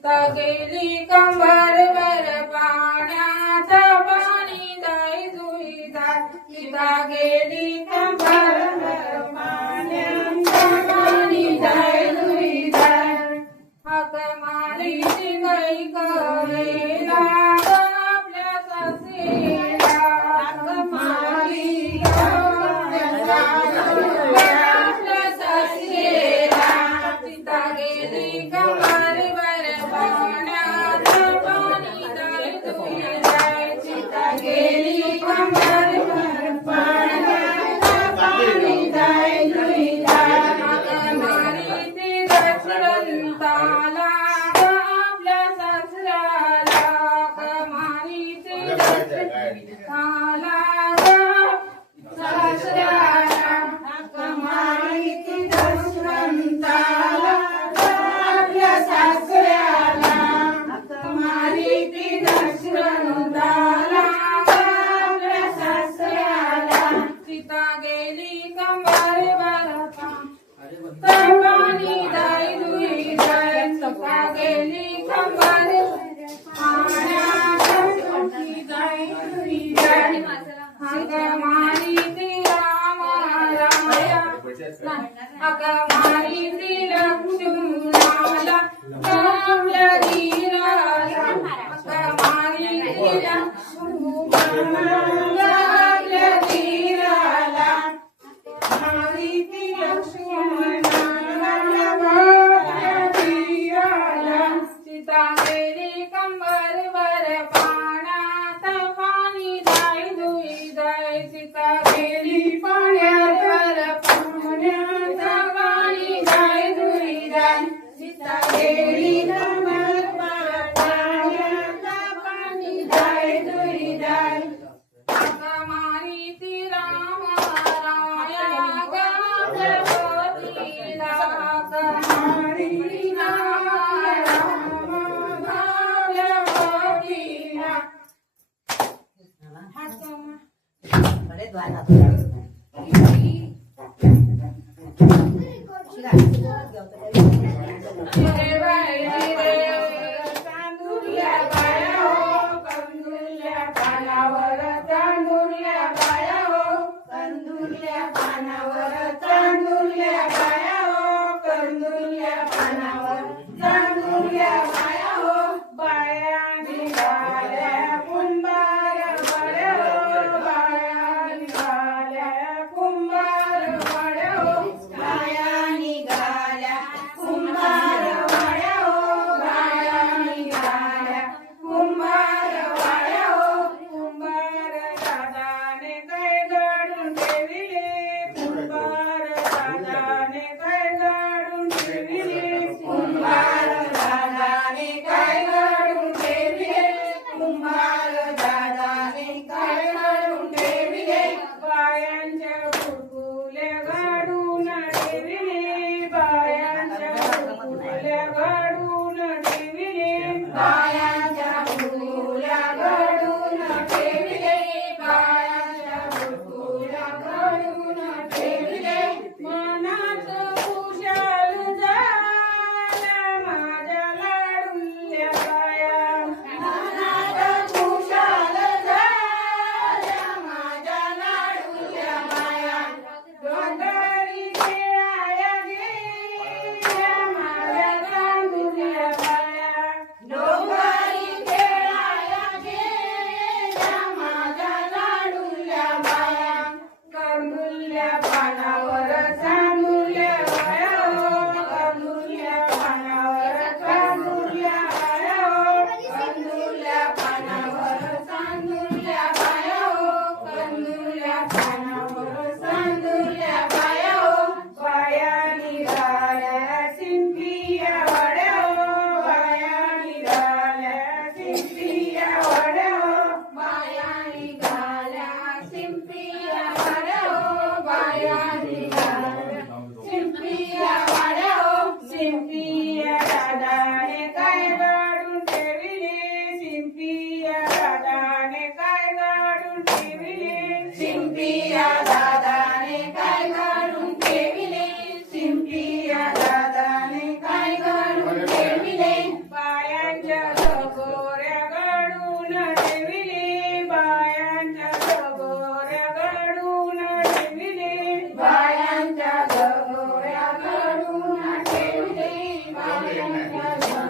तिथं गेली कंबर वर पाण्यात पाणी जाई दुई जाय तिथं पैसे अगं माहितीला कुठून आला Ладно, ладно. perdonaré. Amen.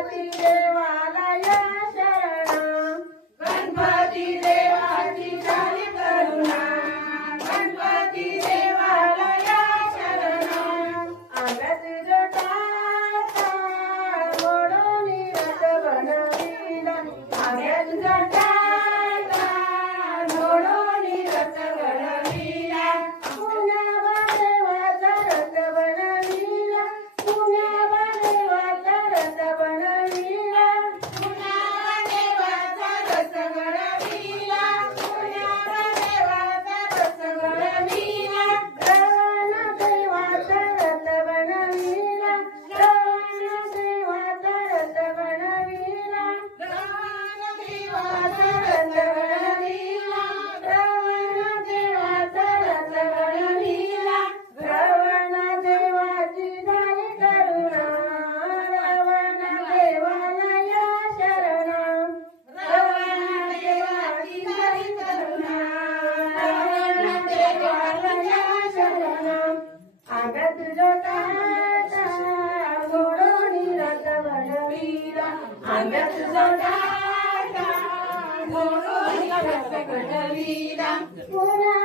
Happy Year! Hola.